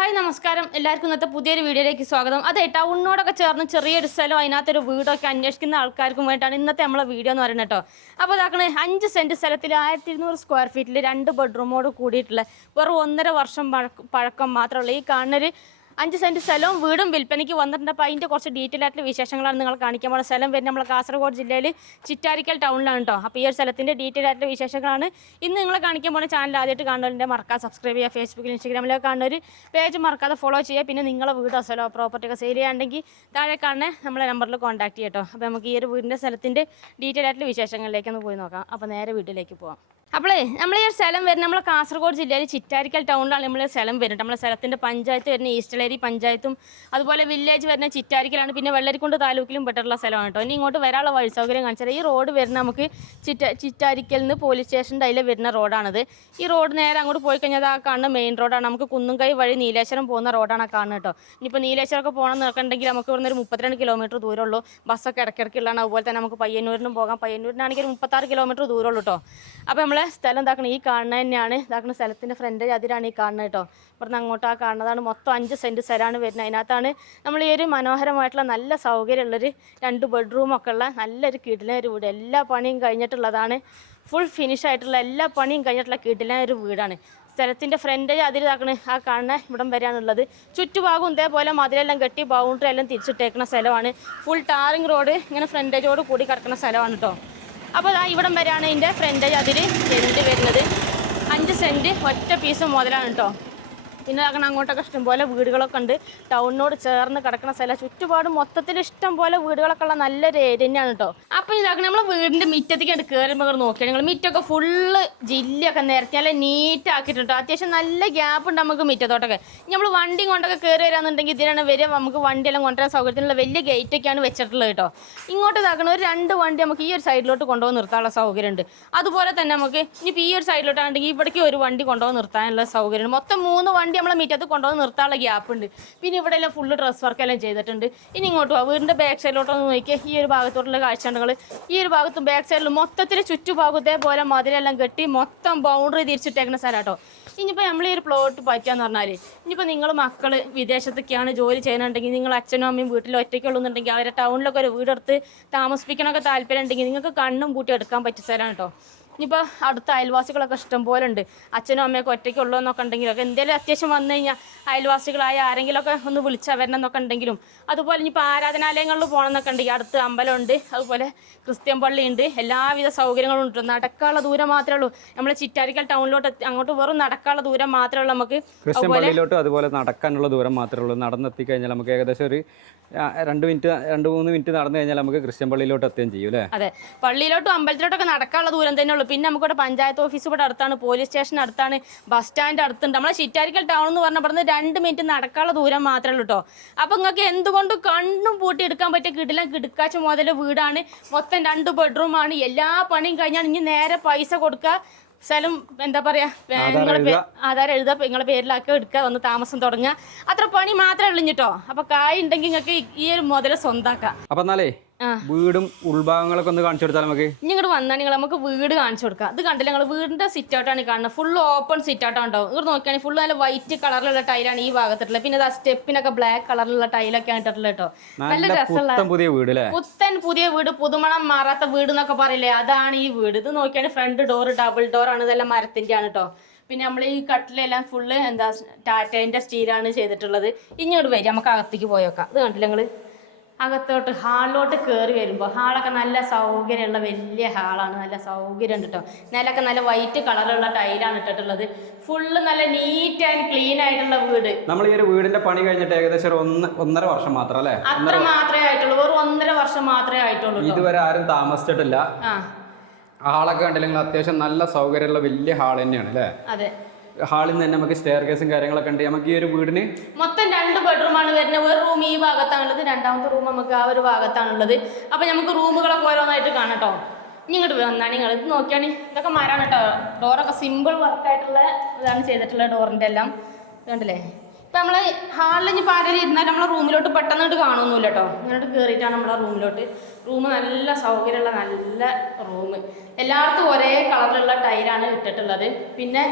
Hi നമസ്കാരം, എല്ലാവർക്കും ഇന്നത്തെ പുതിയൊരു വീഡിയോയിലേക്ക് സ്വാഗതം. അതെ, ടൗണിനോടൊക്കെ ചേർന്ന് ചെറിയൊരു സ്ഥലം അതിനകത്തൊരു വീടൊക്കെ അന്വേഷിക്കുന്ന ആൾക്കാർക്കും വേണ്ടിയിട്ടാണ് ഇന്നത്തെ നമ്മളെ വീഡിയോ എന്ന് പറയുന്നത് കേട്ടോ. അപ്പോൾ അതാക്കണേ 5 സെൻറ്റ് സ്ഥലത്തിൽ 1200 സ്ക്വയർ ഫീറ്റിൽ 2 ബെഡ്റൂമോട് കൂടിയിട്ടുള്ള വെറും 1.5 വർഷം പഴക്കം മാത്രമുള്ള ഈ കാണുന്നൊരു 5 സെൻറ്റ് സ്ഥലവും വീടും വിൽപ്പനയ്ക്ക് വന്നിട്ടുണ്ട്. അപ്പോൾ അതിൻ്റെ കുറച്ച് ഡീറ്റെയിൽ ആയിട്ടുള്ള വിശേഷങ്ങളാണ് നിങ്ങൾ കാണിക്കാൻ പോകുന്നത്. സ്ഥലം വരുന്നത് നമ്മളെ കാസർഗോഡ് ജില്ലയിൽ ചിറ്റാരിക്കൽ ടൗണിലാണ് കേട്ടോ. അപ്പോൾ ഈ ഒരു സ്ഥലത്തിൻ്റെ ഡീറ്റെയിൽ ആയിട്ടുള്ള വിശേഷങ്ങളാണ് ഇന്ന് നിങ്ങളെ കാണിക്കാൻ പോകുന്ന. ചാനൽ ആദ്യമായിട്ട് കാണുന്നതിൻ്റെ മറക്കാതെ സബ്സ്ക്രൈബ് ചെയ്യുക. ഫേസ്ബുക്കിൽ ഇൻസ്റ്റാഗ്രാമിലൊക്കെ കാണുന്ന ഒരു പേജ് മറക്കാതെ ഫോളോ ചെയ്യുക. പിന്നെ നിങ്ങളെ വീടോ സ്ഥലമോ പ്രോപ്പർട്ടി ഒക്കെ സെയിൽ ചെയ്യുകയാണെങ്കിൽ താഴെ കാണുന്ന നമ്മളെ നമ്പറിൽ കോൺടാക്ട് ചെയ്യാം കേട്ടോ. അപ്പോൾ നമുക്ക് ഈ ഒരു വീടിൻ്റെ സ്ഥലത്തിൻ്റെ ഡീറ്റെയിൽ ആയിട്ടുള്ള വിശേഷങ്ങളിലേക്കൊന്ന് പോയി നോക്കാം. അപ്പോൾ നേരെ വീട്ടിലേക്ക് പോകാം. അപ്പോളേ നമ്മൾ ഈ ഒരു സ്ഥലം വരുന്നത് നമ്മളെ കാസർഗോഡ് ജില്ലയിൽ ചിറ്റാരിക്കൽ ടൗണിലാണ് നമ്മൾ സ്ഥലം വരുന്നത്. നമ്മളെ സ്ഥലത്തിൻ്റെ പഞ്ചായത്ത് വരുന്ന ഈസ്റ്റലേരി പഞ്ചായത്തും അതുപോലെ വില്ലേജ് വരുന്ന ചിറ്റാരിക്കലാണ്. പിന്നെ വെള്ളരിക്കുണ്ട് താലൂക്കിലും പെട്ടിട്ടുള്ള സ്ഥലമാണ് കേട്ടോ. ഇനി ഇങ്ങോട്ട് വരാനുള്ള വഴി സൗകര്യം കാണിച്ചാൽ ഈ റോഡ് വരുന്ന നമുക്ക് ചിറ്റാരിക്കൽ നിന്ന് പോലീസ് സ്റ്റേഷൻ്റെ അതിൽ വരുന്ന റോഡാണിത്. ഈ റോഡ് നേരെ അങ്ങോട്ട് പോയി കഴിഞ്ഞാൽ ആ കാണുന്ന മെയിൻ റോഡാണ്. നമുക്ക് കുന്നുംകൈ വഴി നീലേശ്വരം പോകുന്ന റോഡാണ് ആ കാണുന്നത് കേട്ടോ. ഇനിയിപ്പോൾ നീലേശ്വരമൊക്കെ പോകണം നോക്കണമെങ്കിൽ നമുക്ക് ഇവിടുന്ന് ഒരു 32 കിലോമീറ്റർ ദൂരമുള്ളൂ. ബസ്സൊക്കെ ഇടയ്ക്കിടയ്ക്കുള്ളതാണ്. അതുപോലെ തന്നെ നമുക്ക് പയ്യന്നൂരിനും പോകാം. പയ്യന്നൂരിനാണെങ്കിൽ 36 കിലോമീറ്റർ ദൂരമുള്ളൂ കേട്ടോ. അപ്പോൾ നമ്മളെ സ്ഥലം ഇതാക്കണം ഈ കാണുന്നത് തന്നെയാണ്. ഇതാക്കുന്ന സ്ഥലത്തിൻ്റെ ഫ്രണ്ട് അതിലാണ് ഈ കാണുന്നത് കേട്ടോ. ഇവിടുന്ന് അങ്ങോട്ട് ആ കാണുന്നതാണ്. മൊത്തം 5 സെൻറ്റ് സ്ഥലമാണ് വരുന്നത്. അതിനകത്താണ് നമ്മൾ ഈ ഒരു മനോഹരമായിട്ടുള്ള നല്ല സൗകര്യമുള്ളൊരു 2 ബെഡ്റൂമൊക്കെ ഉള്ള നല്ലൊരു കിടിലൻ ഒരു വീട്. എല്ലാ പണിയും കഴിഞ്ഞിട്ടുള്ളതാണ്. ഫുൾ ഫിനിഷ് ആയിട്ടുള്ള എല്ലാ പണിയും കഴിഞ്ഞിട്ടുള്ള കിടിലൻ ഒരു വീടാണ്. സ്ഥലത്തിൻ്റെ ഫ്രണ്ടേജ് അതിലിതാക്കണ ആ കാണുന്ന ഇവിടം വരെയാണുള്ളത്. ചുറ്റുഭാഗവും ഇതേപോലെ മതിലെല്ലാം കെട്ടി ബൗണ്ടറി എല്ലാം തിരിച്ചിട്ടേക്കുന്ന സ്ഥലമാണ്. ഫുൾ ടാറിങ് റോഡ് ഇങ്ങനെ ഫ്രണ്ടേജോട് കൂടി കിടക്കുന്ന സ്ഥലമാണ് കേട്ടോ. അപ്പോൾ ഇവിടം വരെയാണ് ഇതിൻ്റെ ഫ്രണ്ടേജ് അതിൽ സെൻറ്റ് വരുന്നത്. 5 സെൻറ്റ് ഒറ്റ പീസ് മുതലാണ് കേട്ടോ. പിന്നെ അങ്ങനെ അങ്ങോട്ടൊക്കെ ഇഷ്ടംപോലെ വീടുകളൊക്കെ ഉണ്ട്. ടൗണിനോട് ചേർന്ന് കിടക്കുന്ന സ്ഥലം. ചുറ്റുപാടും മൊത്തത്തിൽ ഇഷ്ടം പോലെ വീടുകളൊക്കെ ഉള്ള നല്ലൊരു ഏരിയ തന്നെയാണ് കേട്ടോ. അപ്പോൾ ഇതാക്കണം നമ്മൾ വീടിൻ്റെ മിറ്റത്തേക്ക് കണ്ട് കയറുമ്പോൾ നോക്കിയാൽ നിങ്ങൾ മിറ്റമൊക്കെ ഫുള്ള് ജില്ലയൊക്കെ നിരത്തി നല്ല നീറ്റ് ആക്കിയിട്ടുണ്ട്. അത്യാവശ്യം നല്ല ഗ്യാപ്പ് ഉണ്ട് നമുക്ക് മിറ്റത്തോട്ടൊക്കെ. നമ്മൾ വണ്ടി കൊണ്ടൊക്കെ കയറി വരാമെന്നുണ്ടെങ്കിൽ ഇതിനാണ് വരിക. നമുക്ക് വണ്ടിയെല്ലാം കൊണ്ടുവരാൻ സൗകര്യത്തിനുള്ള വലിയ ഗേറ്റൊക്കെയാണ് വെച്ചിട്ടുള്ളത് കേട്ടോ. ഇങ്ങോട്ട് ഇതാക്കണം ഒരു 2 വണ്ടി നമുക്ക് ഈ ഒരു സൈഡിലോട്ട് കൊണ്ടുപോയി നിർത്താനുള്ള സൗകര്യമുണ്ട്. അതുപോലെ തന്നെ നമുക്ക് ഇനിയിപ്പോൾ ഈ ഒരു സൈഡിലോട്ടാണെങ്കിൽ ഇവിടേക്ക് ഒരു വണ്ടി കൊണ്ടുപോയി നിർത്താനുള്ള സൗകര്യമുണ്ട്. മൊത്തം 3 വണ്ടി നമ്മളെ മിറ്റത്ത് കൊണ്ടുപോയി നിർത്താനുള്ള ഗ്യാപ്പ് ഉണ്ട്. പിന്നെ ഇവിടെ എല്ലാം ഫുള്ള് ഡ്രസ് വർക്കെല്ലാം ചെയ്തിട്ടുണ്ട്. ഇനി ഇങ്ങോട്ട് പോവാം. വീടിൻ്റെ ബാക്ക് സൈഡിലോട്ടൊന്ന് നോക്കിയാൽ ഈ ഒരു ഭാഗത്തോട്ടുള്ള കാഴ്ചകൾ ഈ ഒരു ഭാഗത്തും ബാക്ക് സൈഡിലും മൊത്തത്തിൽ ചുറ്റുഭാഗം ഇതേപോലെ മതിലെല്ലാം കെട്ടി മൊത്തം ബൗണ്ടറി തിരിച്ചിട്ടേക്കുന്ന സ്ഥലം കേട്ടോ. ഇനിയിപ്പോൾ നമ്മൾ ഈ ഒരു പ്ലോട്ട് പറ്റുകയെന്ന് പറഞ്ഞാൽ ഇനിയിപ്പോൾ നിങ്ങൾ മക്കൾ വിദേശത്തൊക്കെയാണ് ജോലി ചെയ്യുന്നുണ്ടെങ്കിൽ നിങ്ങൾ അച്ഛനും അമ്മയും വീട്ടിൽ ഒറ്റയ്ക്കുള്ളൂന്നുണ്ടെങ്കിൽ അവരെ ടൗണിലൊക്കെ ഒരു വീടെടുത്ത് താമസിപ്പിക്കണമൊക്കെ താല്പര്യം ഉണ്ടെങ്കിൽ നിങ്ങൾക്ക് കണ്ണും പൂട്ടി എടുക്കാൻ പറ്റിയ സ്ഥലമാണ് കേട്ടോ. ഇനിയിപ്പോൾ അടുത്ത അയൽവാസികളൊക്കെ ഇഷ്ടം പോലെ ഉണ്ട്. അച്ഛനും അമ്മയൊക്കെ ഒറ്റയ്ക്കുള്ളൂ എന്നൊക്കെ ഉണ്ടെങ്കിലൊക്കെ എന്തെങ്കിലും അത്യാവശ്യം വന്നു കഴിഞ്ഞാൽ അയൽവാസികളായ ആരെങ്കിലുമൊക്കെ ഒന്ന് വിളിച്ചാൽ വരണം എന്നൊക്കെ ഉണ്ടെങ്കിലും അതുപോലെ ഇനിയിപ്പോൾ ആരാധനാലയങ്ങളിൽ പോകണം എന്നൊക്കെ ഉണ്ടെങ്കിൽ അടുത്ത് അമ്പലമുണ്ട്. അതുപോലെ ക്രിസ്ത്യൻ പള്ളിയുണ്ട്. എല്ലാവിധ സൗകര്യങ്ങളും ഉണ്ട്. നടക്കാനുള്ള ദൂരം മാത്രമേ ഉള്ളൂ. നമ്മൾ ചിറ്റാരിക്കൽ ടൗണിലോട്ട് അങ്ങോട്ട് വെറും നടക്കാനുള്ള ദൂരം മാത്രമേ ഉള്ളൂ. നമുക്ക് ക്രിസ്ത്യൻ പള്ളിയിലോട്ട് അതുപോലെ നടക്കാനുള്ള ദൂരം മാത്രമേ ഉള്ളൂ. നടന്നെത്തി കഴിഞ്ഞാൽ നമുക്ക് ഏകദേശം ഒരു 2-3 മിനിറ്റ് നടന്നു കഴിഞ്ഞാൽ നമുക്ക് ക്രിസ്ത്യൻ പള്ളിയിലോട്ട് എത്തുകയും ചെയ്യും അല്ലേ? അതെ, പള്ളിയിലോട്ടും അമ്പലത്തിലോട്ടൊക്കെ നടക്കാനുള്ള ദൂരം തന്നെ ഉള്ളൂ. പിന്നെ നമുക്കിവിടെ പഞ്ചായത്ത് ഓഫീസ് ഇവിടെ അടുത്താണ്, പോലീസ് സ്റ്റേഷൻ അടുത്താണ്, ബസ് സ്റ്റാൻഡ് അടുത്തുണ്ട്. നമ്മളെ ചിറ്റാരിക്കൽ ടൗൺ എന്ന് പറഞ്ഞാൽ ഇവിടുന്ന് 2 മിനിറ്റ് നടക്കാനുള്ള ദൂരം മാത്രമേ ഉള്ളൂ കേട്ടോ. അപ്പോൾ നിങ്ങൾക്ക് എന്തുകൊണ്ട് കണ്ണും പൂട്ടി എടുക്കാൻ പറ്റിയ കിടക്കാച്ച മുതൽ വീടാണ്. മൊത്തം 2 ബെഡ്റൂമാണ്. എല്ലാ പണിയും കഴിഞ്ഞാൽ ഇനി നേരെ പൈസ കൊടുക്കുക, സ്ഥലം എന്താ പറയുക ആധാരം എഴുതുക, നിങ്ങളെ പേരിലാക്കുക, എടുക്കുക, വന്ന് താമസം തുടങ്ങുക. അത്ര പണി മാത്രമേ ഉള്ളൂ കേട്ടോ. അപ്പോൾ കായ് ഉണ്ടെങ്കിൽ നിങ്ങൾക്ക് ഈ ഒരു മുതൽ സ്വന്തമാക്കാം. അപ്പം എന്നാലേ വീടും ഉൾഭാഗങ്ങളൊക്കെ ഒന്ന് കാണിച്ചു കൊടുത്താൽ നമുക്ക് ഇങ്ങോട്ട് വന്നാൽ നിങ്ങൾ നമുക്ക് വീട് കാണിച്ചു കൊടുക്കാം. ഇത് കണ്ടില്ല നിങ്ങൾ വീടിന്റെ സിറ്റ് ഔട്ടാണ് കാണുന്നത്. ഫുൾ ഓപ്പൺ സിറ്റ് ഔട്ടാണ് ഉണ്ടാവും. ഇങ്ങോട്ട് നോക്കുകയാണെങ്കിൽ ഫുള്ള് നല്ല വൈറ്റ് കളറിലുള്ള ടൈലാണ് ഈ ഭാഗത്തുള്ളത്. പിന്നെ സ്റ്റെപ്പിനൊക്കെ ബ്ലാക്ക് കളറിലുള്ള ടൈലൊക്കെ ആയിട്ടുള്ളത് കേട്ടോ. നല്ല രസമുള്ള പുത്തൻ പുതിയ വീട്, പുതുമണം മാറാത്ത വീട് എന്നൊക്കെ പറയില്ലേ, അതാണ് ഈ വീട്. ഇത് നോക്കിയാണെങ്കിൽ ഫ്രണ്ട് ഡോർ ഡബിൾ ഡോർ ആണ്. ഇതെല്ലാം മരത്തിൻ്റെ ആണ് കേട്ടോ. പിന്നെ നമ്മൾ ഈ കട്ടിലെല്ലാം ഫുള്ള് എന്താ ടാറ്റേൻ്റെ സ്റ്റീലാണ് ചെയ്തിട്ടുള്ളത്. ഇങ്ങോട്ട് വരും നമുക്ക് അകത്തേക്ക് പോയേക്കാം. ഇത് കണ്ടില്ല നിങ്ങൾ അകത്തോട്ട് ഹാളിലോട്ട് കയറി വരുമ്പോൾ ഹാളൊക്കെ നല്ല സൗകര്യമുള്ള വലിയ ഹാളാണ്. നല്ല സൗകര്യം ഉണ്ട് കേട്ടോ. നിലൊക്കെ നല്ല വൈറ്റ് കളറുള്ള ടൈലാണ് ഇട്ടിട്ടുള്ളത്. ഫുള്ള് നല്ല നീറ്റ് ആൻഡ് ക്ലീൻ ആയിട്ടുള്ള വീട്. നമ്മൾ ഈ ഒരു വീടിന്റെ പണി കഴിഞ്ഞിട്ട് ഏകദേശം 1.5 വർഷം മാത്രം അല്ലേ? അത്ര മാത്രമേ ആയിട്ടുള്ളൂ. വെറും 1.5 വർഷം മാത്രമേ ആയിട്ടുള്ളൂ. ഇതുവരെ ആരും താമസിച്ചിട്ടില്ല. ഹാളൊക്കെ കണ്ടില്ലെങ്കിൽ അത്യാവശ്യം നല്ല സൗകര്യമുള്ള വലിയ ഹാൾ തന്നെയാണ് അല്ലേ? അതെ. ഹാളിൽ നിന്ന് തന്നെ നമുക്ക് സ്റ്റെയർ കേസും കാര്യങ്ങളൊക്കെ ഉണ്ട്. നമുക്ക് ഈ ഒരു വീടിന് മൊത്തം 2 ബെഡ്റൂമാണ് വരുന്നത്. ഒരു റൂം ഈ ഭാഗത്താണുള്ളത്, 2ാമത്തെ റൂം നമുക്ക് ആ ഒരു ഭാഗത്താണുള്ളത്. അപ്പോൾ നമുക്ക് റൂമുകളൊക്കെ ഓരോന്നായിട്ട് കാണാം കേട്ടോ. ഇങ്ങോട്ട് വന്നാൽ നിങ്ങൾ ഇത് നോക്കിയാണ്. ഇതൊക്കെ മരമാണ് കേട്ടോ. ഡോറൊക്കെ സിമ്പിൾ വർക്കായിട്ടുള്ള ഇതാണ് ചെയ്തിട്ടുള്ളത്. ഡോറിൻ്റെ എല്ലാം കണ്ടില്ലേ. ഇപ്പം നമ്മൾ ഹാളിൽ ഇനിയിപ്പോൾ ആരെങ്കിലും ഇരുന്നാൽ നമ്മളെ റൂമിലോട്ട് പെട്ടെന്നിട്ട് കാണുമൊന്നുമില്ല കേട്ടോ. ഇങ്ങോട്ട് കയറിയിട്ടാണ് നമ്മളെ റൂമിലോട്ട്. റൂം നല്ല സൗകര്യമുള്ള നല്ല റൂം. എല്ലായിടത്തും ഒരേ കളറിലുള്ള ടൈലാണ് ഇട്ടിട്ടുള്ളത്. പിന്നെ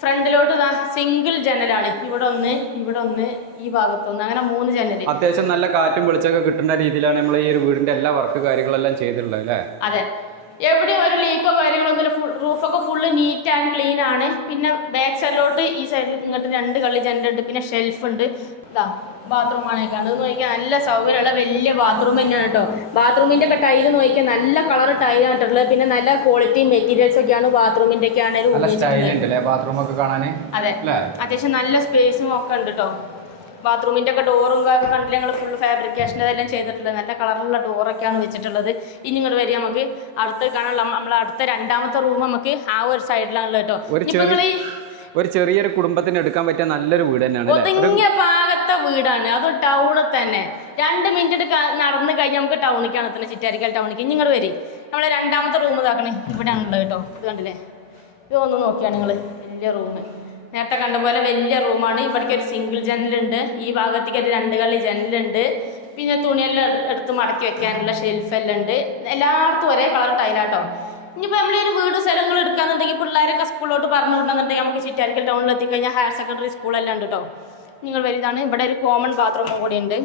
ഫ്രണ്ടിലോട്ട് സിംഗിൾ ജനലാണ്. ഇവിടെ ഒന്ന്, ഇവിടെ ഒന്ന്, ഈ ഭാഗത്തൊന്ന്, അങ്ങനെ 3 ജനൽ. അത്യാവശ്യം നല്ല കാറ്റും വെളിച്ചൊക്കെ കിട്ടുന്ന രീതിയിലാണ് നമ്മൾ ഈ ഒരു വീടിന്റെ എല്ലാ വർക്ക് കാര്യങ്ങളെല്ലാം ചെയ്തിട്ടുള്ളത് അല്ലേ? അതെ, എവിടെയും ഒരു ലീക്കോ കാര്യങ്ങളൊന്നുമില്ല. റൂഫൊക്കെ ഫുള്ള് നീറ്റ് ആൻഡ് ക്ലീൻ ആണ്. പിന്നെ ബാക്ക് സൈഡിലോട്ട് ഈ സൈഡിൽ ഇങ്ങോട്ട് 2 കള്ളി ജനലുണ്ട്. പിന്നെ ഷെൽഫ് ഉണ്ട്. ഇതാ ബാത്റൂമാണ് കാണുന്നത്. അത് നോക്കിയാൽ നല്ല സൗകര്യമുള്ള വലിയ ബാത്റൂം തന്നെയാണ് കേട്ടോ. ബാത്റൂമിൻ്റെ ഒക്കെ ടൈല് നോക്കിയാൽ നല്ല കളർ ടൈലായിട്ടുള്ളത്. പിന്നെ നല്ല ക്വാളിറ്റി മെറ്റീരിയൽസ് ഒക്കെയാണ് ബാത്റൂമിൻ്റെ ഒക്കെ ആണെങ്കിലും. അതെ, അത്യാവശ്യം നല്ല സ്പേസും ഒക്കെ ഉണ്ട് കേട്ടോ. ബാത്റൂമിൻ്റെ ഒക്കെ ഡോറും കണ്ടില്ല ഞങ്ങൾ ഫുൾ ഫാബ്രിക്കേഷൻ അതെല്ലാം ചെയ്തിട്ടുള്ളത്. നല്ല കളറുള്ള ഡോറൊക്കെയാണ് വെച്ചിട്ടുള്ളത്. ഇനി ഇങ്ങോട്ട് വരിക, നമുക്ക് അടുത്ത് കാണാനുള്ള നമ്മളെ അടുത്ത 2ാമത്തെ റൂം നമുക്ക് ആ ഒരു സൈഡിലാണല്ലോ കേട്ടോ. ഒരു ചെറിയൊരു കുടുംബത്തിന് എടുക്കാൻ പറ്റിയ നല്ലൊരു വീട് തന്നെയാണ്. ഒതുങ്ങിയ പാകത്തെ വീടാണ്. അത് ടൗണിൽ തന്നെ 2 മിനിറ്റ് നടന്നു കഴിഞ്ഞാൽ നമുക്ക് ടൗണിലേക്കാണ് എത്തുന്നത്, ചിറ്റാരിക്കൽ ടൗണിലേക്ക്. ഇനി ഇങ്ങോട്ട് വരും. നമ്മളെ 2ാമത്തെ റൂം ഇതാക്കണേ ഇവിടെയാണുള്ളത് കേട്ടോ. ഇത് കണ്ടില്ലേ, ഇത് ഒന്ന് നോക്കിയാണ് നിങ്ങൾ. വലിയ റൂം, നേരത്തെ കണ്ട പോലെ വലിയ റൂമാണ്. ഇവിടേക്ക് ഒരു സിംഗിൾ ജനലുണ്ട്. ഈ ഭാഗത്തേക്ക് ഒരു 2 കള്ളി ജനലുണ്ട്. പിന്നെ തുണിയെല്ലാം എടുത്ത് മടക്കി വെക്കാനുള്ള ഷെൽഫെല്ലാം ഉണ്ട്. എല്ലായിടത്തും ഒരേ കളർ ടൈലാട്ടോ. ഇനിയിപ്പോൾ നമ്മൾ ഈ ഒരു വീട് സ്ഥലങ്ങൾ എടുക്കാന്നുണ്ടെങ്കിൽ പിള്ളേരൊക്കെ സ്കൂളിലോട്ട് പറഞ്ഞു വിടണമെന്നുണ്ടെങ്കിൽ നമുക്ക് ചിറ്റാരിക്കൽ ടൗണിൽ എത്തിക്കഴിഞ്ഞാൽ ഹയർ സെക്കൻഡറി സ്കൂളെല്ലാം ഉണ്ട് കേട്ടോ. നിങ്ങൾ വലുതാണ്. ഇവിടെ ഒരു കോമൺ ബാത്റൂമും കൂടി ഉണ്ട്.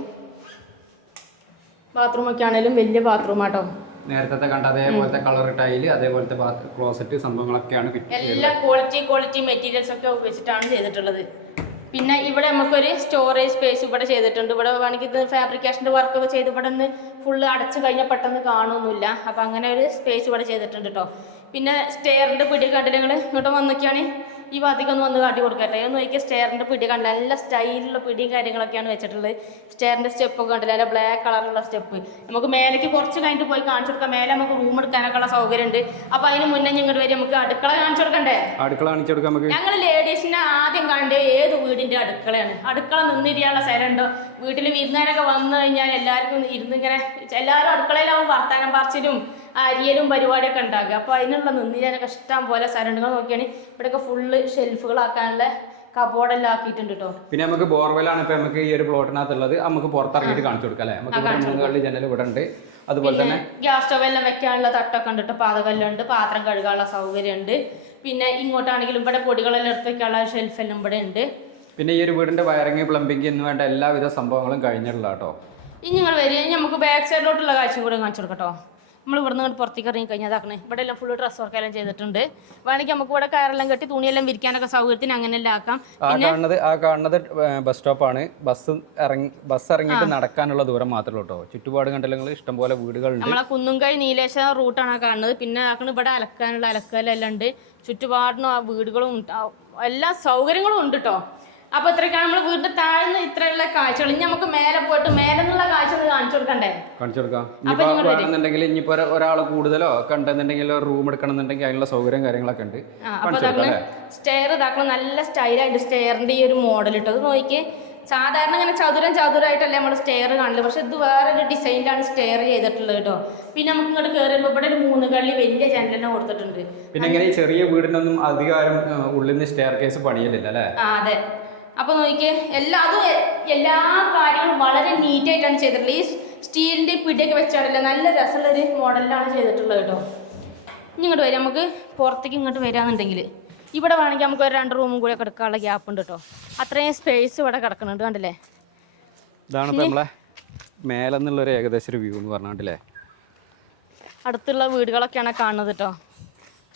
ബാത്റൂമൊക്കെ ആണെങ്കിലും വലിയ ബാത്റൂമാട്ടോ. നേരത്തെ കണ്ട അതേപോലത്തെ കളർ ടൈല്, അതേപോലത്തെ ക്ലോസറ്റ് സംഭവങ്ങളൊക്കെയാണ് എല്ലാ ക്വാളിറ്റി മെറ്റീരിയൽസ് ഒക്കെ വെച്ചിട്ടാണ് ചെയ്തിട്ടുള്ളത്. പിന്നെ ഇവിടെ നമുക്കൊരു സ്റ്റോറേജ് സ്പേസ് ഇവിടെ ചെയ്തിട്ടുണ്ട്. ഇവിടെ വേണമെങ്കിൽ ഫാബ്രിക്കേഷൻ്റെ വർക്കൊക്കെ ചെയ്ത് ഇവിടെ നിന്ന് ഫുള്ള് അടച്ചു കഴിഞ്ഞാൽ പെട്ടെന്ന് കാണുമൊന്നുമില്ല. അപ്പോൾ അങ്ങനെ ഒരു സ്പേസ് ഇവിടെ ചെയ്തിട്ടുണ്ട് കേട്ടോ. പിന്നെ സ്റ്റെയറിൻ്റെ പിടി കണ്ടിട്ട് നിങ്ങൾ ഇങ്ങോട്ട് വന്നൊക്കെയാണ് ഈ ഭാഗത്തേക്കൊന്ന് വന്ന് കാട്ടി കൊടുക്കട്ടെ. ഒന്ന് നോക്കിയാൽ സ്റ്റെയറിൻ്റെ പിടി കണ്ടില്ല, നല്ല സ്റ്റൈലുള്ള പിടിയും കാര്യങ്ങളൊക്കെയാണ് വെച്ചിട്ടുള്ളത്. സ്റ്റെയറിൻ്റെ സ്റ്റെപ്പൊക്കെ കണ്ടില്ല, നല്ല ബ്ലാക്ക് കളറുള്ള സ്റ്റെപ്പ്. നമുക്ക് മേലേക്ക് കുറച്ച് കഴിഞ്ഞിട്ട് പോയി കാണിച്ചു കൊടുക്കാം. മേലെ നമുക്ക് റൂം എടുക്കാനൊക്കെ ഉള്ള സൗകര്യം ഉണ്ട്. അപ്പോൾ അതിന് മുന്നേ ഇങ്ങോട്ട് വരും, നമുക്ക് അടുക്കള കാണിച്ചു കൊടുക്കണ്ടേ? അടുക്കള കാണിച്ചു കൊടുക്കാം. ഞങ്ങൾ ലേഡീസിനെ ആദ്യം കണ്ട് ഏത് വീടിൻ്റെ അടുക്കളയാണ്. അടുക്കള നിന്നിരിയാനുള്ള സ്ഥലമുണ്ടോ? വീട്ടിൽ വിരുന്നേരൊക്കെ വന്നു കഴിഞ്ഞാൽ എല്ലാവർക്കും ഇരുന്നിങ്ങനെ എല്ലാവരും അടുക്കളയിലാവും വർത്താനം പറച്ചിലും അരിയലും പരിപാടിയൊക്കെ ഉണ്ടാക്കുക. അപ്പോൾ അതിനുള്ള നിന്നിരിയാനൊക്കെ ഇഷ്ടം പോലെ സ്ഥലമുണ്ട്. നോക്കിയാണ് ഇവിടെയൊക്കെ ഫുള്ള് ഷെൽഫുകളാക്കാനുള്ള കബോർഡെല്ലാം ആക്കിയിട്ടുണ്ട് കേട്ടോ. പിന്നെ നമുക്ക് ബോർവെല്ലാണ് ഇപ്പൊ നമുക്ക് ഈ ഒരു പ്ലോട്ടിനകത്തുള്ളത്. നമുക്ക് പുറത്തിറങ്ങിയിട്ട് കാണിച്ചു കൊടുക്കാം അല്ലേ? നമുക്ക് 3 കള്ളി ജനൽ ഇവിടെ ഉണ്ട്. അതുപോലെ തന്നെ ഗ്യാസ് സ്റ്റവ് എല്ലാം വെക്കാനുള്ള തട്ടൊക്കെ ഉണ്ട് കേട്ടോ. പാതകല്ലുണ്ട്, പാത്രം കഴുകാനുള്ള സൗകര്യം ഉണ്ട്. പിന്നെ ഇങ്ങോട്ടാണെങ്കിലും ഇവിടെ പൊടികളെല്ലാം എടുത്ത് വെക്കാനുള്ള ഷെൽഫെല്ലാം ഇവിടെ ഉണ്ട്. പിന്നെ ഈ ഒരു വീടിന്റെ വയറിങ്, പ്ലംബിങ് എന്ന് വേണ്ട എല്ലാവിധ സംഭവങ്ങളും കഴിഞ്ഞിട്ടുള്ള കേട്ടോ. ഇനി നിങ്ങൾ വരിക, നമുക്ക് ബാക്ക് സൈഡിലോട്ടുള്ള കാഴ്ചയും കൂടെ കാണിച്ചു കൊടുക്കട്ടോ. നമ്മൾ ഇവിടെ നിന്ന് പുറത്തേക്ക് ഇറങ്ങി കഴിഞ്ഞാൽ അതാക്കണേ ഇവിടെ എല്ലാം ഫുള്ള് ഡ്രസ് വർക്ക് എല്ലാം ചെയ്തിട്ടുണ്ട്. വേണമെങ്കിൽ നമുക്ക് ഇവിടെ കയറെല്ലാം കെട്ടി തുണിയെല്ലാം വിരിക്കാനൊക്കെ സൗകര്യത്തിന് അങ്ങനെയെല്ലാം ആക്കാം. ആ കാണുന്നത് ബസ് സ്റ്റോപ്പാണ്. ബസ് ഇറങ്ങിയിട്ട് നടക്കാനുള്ള ദൂരം മാത്രമേ കേട്ടോ. ചുറ്റുപാട് കണ്ടില്ലെങ്കിൽ ഇഷ്ടംപോലെ വീടുകളുണ്ട്. നമ്മളെ കുന്നുംകൈ നീലേശ്വര റൂട്ടാണ് കാണുന്നത്. പിന്നെ ആക്കണ ഇവിടെ അലക്കാനുള്ള അലക്കലെല്ലാം ഉണ്ട്. ചുറ്റുപാടിനും ആ വീടുകളും എല്ലാ സൗകര്യങ്ങളും ഉണ്ട് കേട്ടോ. അപ്പോൾ ഇത്രയൊക്കെയാണ് നമ്മൾ വീടിന്റെ താഴ്ന്ന് ഇത്രയുള്ള കാഴ്ചകൾ. ഇനി നമുക്ക് മേലെ പോയിട്ട് മേലെ നിന്നുള്ള കാഴ്ചകൾ കാണിച്ചു കൊടുക്കണ്ടേ? കാണിച്ചു കൊടുക്കാം. വേണമെന്നുണ്ടെങ്കിൽ ഇനിയിപ്പോ ഒരാൾ കൂടുതലോ കണ്ടെന്നുണ്ടെങ്കിൽ റൂം എടുക്കണമെന്നുണ്ടെങ്കിൽ അതിനുള്ള സൗകര്യം കാര്യങ്ങളൊക്കെ ഉണ്ട്. അപ്പോൾ സ്റ്റെയർ ഇതാക്കണം, നല്ല സ്റ്റൈലായിട്ട് സ്റ്റെയറിന്റെ ഈ ഒരു മോഡൽ ഇട്ടത് നോക്കി. സാധാരണ ഇങ്ങനെ ചതുരമായിട്ടല്ലേ നമ്മൾ സ്റ്റെയർ കാണില്ല, പക്ഷെ ഇത് വേറൊരു ഡിസൈനിലാണ് സ്റ്റെയർ ചെയ്തിട്ടുള്ളത് കേട്ടോ. പിന്നെ നമുക്ക് ഇങ്ങോട്ട് കയറുമ്പോൾ ഇവിടെ ഒരു 3 കള്ളി വലിയ ജനലിനെ കൊടുത്തിട്ടുണ്ട്. പിന്നെ ഇങ്ങനെ ഈ ചെറിയ വീടിനൊന്നും അധികാരം ഉള്ളിൽ നിന്ന് സ്റ്റെയർ കേസ് പണിയലില്ല അല്ലേ? അതെ. അപ്പോൾ നോക്കിയേ എല്ലാ കാര്യങ്ങളും വളരെ നീറ്റായിട്ടാണ് ചെയ്തിട്ടുള്ളത്. ഈ സ്റ്റീലിൻ്റെ പിടിയൊക്കെ വെച്ചാടില്ല, നല്ല രസമുള്ളൊരു മോഡലിലാണ് ചെയ്തിട്ടുള്ളത് കേട്ടോ. ഇങ്ങോട്ട് വരാം, നമുക്ക് പുറത്തേക്ക് ഇങ്ങോട്ട് വരാമെന്നുണ്ടെങ്കിൽ ഇവിടെ വേണമെങ്കിൽ നമുക്ക് ഒരു 2 റൂമും കൂടെ കിടക്കാനുള്ള ഗ്യാപ്പ് ഉണ്ട് കേട്ടോ. അത്രയും സ്പേസ് ഇവിടെ കിടക്കുന്നുണ്ട് കണ്ടില്ലേ? ഇതാണ് ഇപ്പോൾ നമ്മളെ മേലെന്നുള്ളൊരു ഏകദേശം ഒരു വ്യൂ എന്ന് പറഞ്ഞിട്ടില്ലേ. അടുത്തുള്ള വീടുകളൊക്കെയാണ് കാണുന്നത് കേട്ടോ.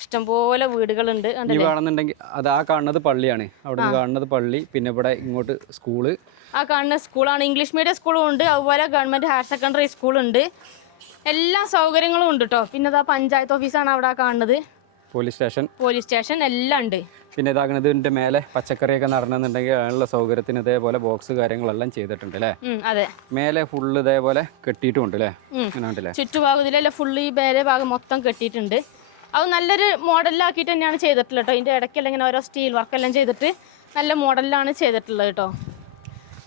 ഇഷ്ടംപോലെ വീടുകളുണ്ട്. കാണുന്നുണ്ടെങ്കിൽ അത് ആ കാണുന്നത് പള്ളിയാണ്. അവിടെ നിന്ന് കാണുന്നത് പള്ളി. പിന്നെ ഇവിടെ ഇങ്ങോട്ട് സ്കൂള്, ആ കാണുന്ന സ്കൂളാണ്. ഇംഗ്ലീഷ് മീഡിയം സ്കൂളും ഉണ്ട്, അതുപോലെ ഗവൺമെൻറ് ഹയർ സെക്കൻഡറി സ്കൂളുണ്ട്. എല്ലാ സൗകര്യങ്ങളും ഉണ്ട് കേട്ടോ. പിന്നെ ഇതാ പഞ്ചായത്ത് ഓഫീസാണ് അവിടെ കാണുന്നത്. പോലീസ് സ്റ്റേഷൻ എല്ലാം ഉണ്ട്. പിന്നെ ഇതാകുന്നത് ഇതിന്റെ മേലെ പച്ചക്കറിയൊക്കെ നടണമെന്നുണ്ടെങ്കിൽ അതിനുള്ള സൗകര്യത്തിന് ഇതേപോലെ ബോക്സ് കാര്യങ്ങളെല്ലാം ചെയ്തിട്ടുണ്ട് അല്ലേ? അതെ, മേലെ ഫുള്ള് ഇതേപോലെ കെട്ടിയിട്ടുണ്ട് അല്ലേ? അങ്ങനെ ചുറ്റുഭാഗത്തിലെല്ലാം ഫുള്ള് ഈ മേലെ ഭാഗം മൊത്തം കെട്ടിയിട്ടുണ്ട്. അത് നല്ലൊരു മോഡലിലാക്കിയിട്ട് തന്നെയാണ് ചെയ്തിട്ടുള്ളത് കേട്ടോ. ഇതിൻ്റെ ഇടയ്ക്കെല്ലാം ഇങ്ങനെ ഓരോ സ്റ്റീൽ വർക്കെല്ലാം ചെയ്തിട്ട് നല്ല മോഡലിലാണ് ചെയ്തിട്ടുള്ളത് കേട്ടോ.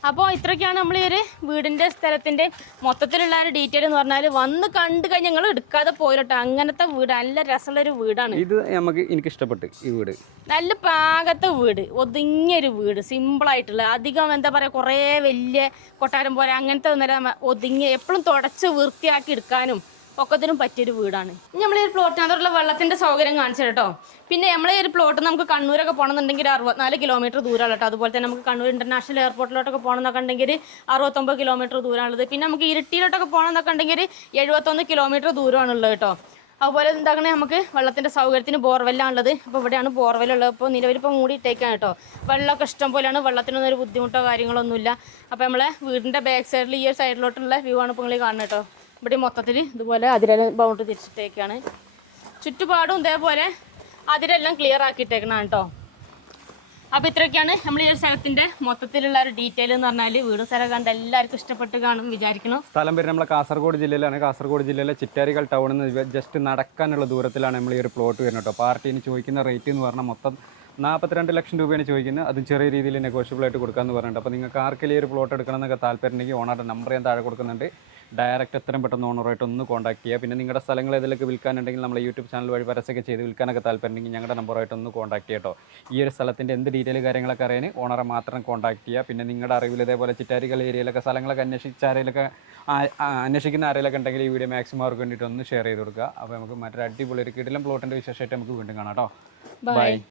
അപ്പോൾ ഇത്രയൊക്കെയാണ് നമ്മൾ ഈ ഒരു വീടിൻ്റെ സ്ഥലത്തിൻ്റെ മൊത്തത്തിലുള്ള ഒരു ഡീറ്റെയിൽ എന്ന് പറഞ്ഞാൽ. വന്ന് കണ്ടു കഴിഞ്ഞാൽ ഞങ്ങൾ എടുക്കാതെ പോയിട്ടോ. അങ്ങനത്തെ വീട്, നല്ല രസമുള്ളൊരു വീടാണ് ഇത്. എനിക്ക് ഇഷ്ടപ്പെട്ടു ഈ വീട്. നല്ല പാകത്തെ വീട്, ഒതുങ്ങിയൊരു വീട്, സിമ്പിളായിട്ടുള്ള, അധികം എന്താ പറയുക കുറേ വലിയ കൊട്ടാരം പോലെ അങ്ങനത്തെ ഒന്നര ഒതുങ്ങി എപ്പോഴും തുടച്ച് വൃത്തിയാക്കി എടുക്കാനും ഒക്കത്തിനും പറ്റിയൊരു വീടാണ്. ഇനി നമ്മൾ ഈ ഒരു പ്ലോട്ടിനകത്തുള്ള വെള്ളത്തിൻ്റെ സൗകര്യം കാണിച്ചു കേട്ടോ. പിന്നെ നമ്മളെ ഈ ഒരു പ്ലോട്ട് നമുക്ക് കണ്ണൂരൊക്കെ പോകണമെന്നുണ്ടെങ്കിൽ 64 കിലോമീറ്റർ ദൂരമാണ് കേട്ടോ. അതുപോലെ തന്നെ നമുക്ക് കണ്ണൂർ ഇൻ്റർനാഷണൽ എയർപോർട്ടിലോട്ടൊക്കെ പോകണമെന്നൊക്കെ ഉണ്ടെങ്കിൽ 69 കിലോമീറ്റർ ദൂരമാണുള്ളത്. പിന്നെ നമുക്ക് ഇരിട്ടിയിലോട്ടൊക്കെ പോകണമെന്നൊക്കെ ഉണ്ടെങ്കിൽ 71 കിലോമീറ്റർ ദൂരമാണുള്ളത് കേട്ടോ. അതുപോലെ എന്താക്കണേ നമുക്ക് വെള്ളത്തിൻ്റെ സൗകര്യത്തിന് ബോർവെല്ലാണുള്ളത്. അപ്പോൾ ഇവിടെയാണ് ബോർവെല്ലുള്ളത്. ഇപ്പോൾ നിലവിലിപ്പോൾ മൂടിയിട്ടേക്കാണ് കേട്ടോ. വെള്ളമൊക്കെ ഇഷ്ടം പോലെയാണ്, വെള്ളത്തിനൊന്നും ഒരു ബുദ്ധിമുട്ടോ കാര്യങ്ങളൊന്നുമില്ല. അപ്പോൾ നമ്മളെ വീടിൻ്റെ ബാക്ക് സൈഡിൽ ഈ ഒരു സൈഡിലോട്ടുള്ള വ്യൂ ആണ് ഇപ്പോൾ നിങ്ങൾ കാണുന്നത് കേട്ടോ. ഇവിടെ മൊത്തത്തിൽ ഇതുപോലെ അതിരെ ബൗണ്ടറി തിരിച്ചിട്ടേക്കാണ്. ചുറ്റുപാടും ഇതേപോലെ അതിരെല്ലാം ക്ലിയർ ആക്കിയിട്ടേക്കണം കേട്ടോ. അപ്പോൾ ഇത്രയൊക്കെയാണ് നമ്മൾ ഈ ഒരു സ്ഥലത്തിൻ്റെ മൊത്തത്തിലുള്ള ഒരു ഡീറ്റെയിൽ എന്ന് പറഞ്ഞാൽ. വീടും സ്ഥലം കണ്ട് എല്ലാവർക്കും ഇഷ്ടപ്പെട്ട് കാണും വിചാരിക്കണം. സ്ഥലം വരുന്നത് നമ്മളെ കാസർഗോഡ് ജില്ലയിലാണ്. കാസർഗോഡ് ജില്ലയിലെ ചിറ്റാരിക്കൽ ടൗണിൽ നിന്ന് ജസ്റ്റ് നടക്കാനുള്ള ദൂരത്തിലാണ് നമ്മൾ ഈ ഒരു പ്ലോട്ട് വരുന്നത് കേട്ടോ. പാർട്ടീന് ചോദിക്കുന്ന റേറ്റ് എന്ന് പറഞ്ഞാൽ മൊത്തം 42 ലക്ഷം രൂപയാണ് ചോദിക്കുന്നത്. അത് ചെറിയ രീതിയിൽ നെഗോഷ്യബിൾ ആയിട്ട് കൊടുക്കാമെന്ന് പറഞ്ഞിട്ട്. അപ്പോൾ നിങ്ങൾക്ക് ആർക്കെങ്കിലും ഈ ഒരു പ്ലോട്ട് എടുക്കണം എന്നൊക്കെ താല്പര്യമുണ്ടെങ്കിൽ ഓണറുടെ നമ്പർ ഞാൻ താഴെ കൊടുക്കുന്നുണ്ട്. ഡയറക്റ്റ് എത്രയും പെട്ടെന്ന് ഓണറായിട്ട് ഒന്ന് കോൺടാക്ട് ചെയ്യുക. പിന്നെ നിങ്ങളുടെ സ്ഥലങ്ങൾ ഏതിലൊക്കെ വിൽക്കാനുണ്ടെങ്കിൽ നമ്മൾ യൂട്യൂബ് ചാനൽ വഴി പരസ്യമൊക്കെ ചെയ്ത് വിൽക്കാനൊക്കെ താല്പര്യമുണ്ടെങ്കിൽ ഞങ്ങളുടെ നമ്പറായിട്ട് ഒന്ന് കോൺടാക്ട് ചെയ്യട്ടോ. ഈ ഒരു സ്ഥലത്തിൻ്റെ എന്ത് ഡീറ്റെയിൽ കാര്യങ്ങളൊക്കെ അറിയാൻ ഓണറെ മാത്രം കോൺടാക്ട് ചെയ്യുക. പിന്നെ നിങ്ങളുടെ അറിവിൽ ഇതേപോലെ ചിറ്റാരിക്കൽ ഏരിയയിലൊക്കെ സ്ഥലങ്ങളൊക്കെ അന്വേഷിക്കുന്ന ആരെങ്കിലൊക്കെ ഉണ്ടെങ്കിൽ ഈ വീഡിയോ മാക്സിമം അവർക്ക് വേണ്ടിയിട്ട് ഒന്ന് ഷെയർ ചെയ്ത് കൊടുക്കുക. അപ്പോൾ നമുക്ക് മറ്റൊരു അടിപൊളി ഒരു കിടിലം പ്ലോട്ടിൻ്റെ വിശേഷമായിട്ട് നമുക്ക് വീണ്ടും കാണാം കേട്ടോ. ബൈ.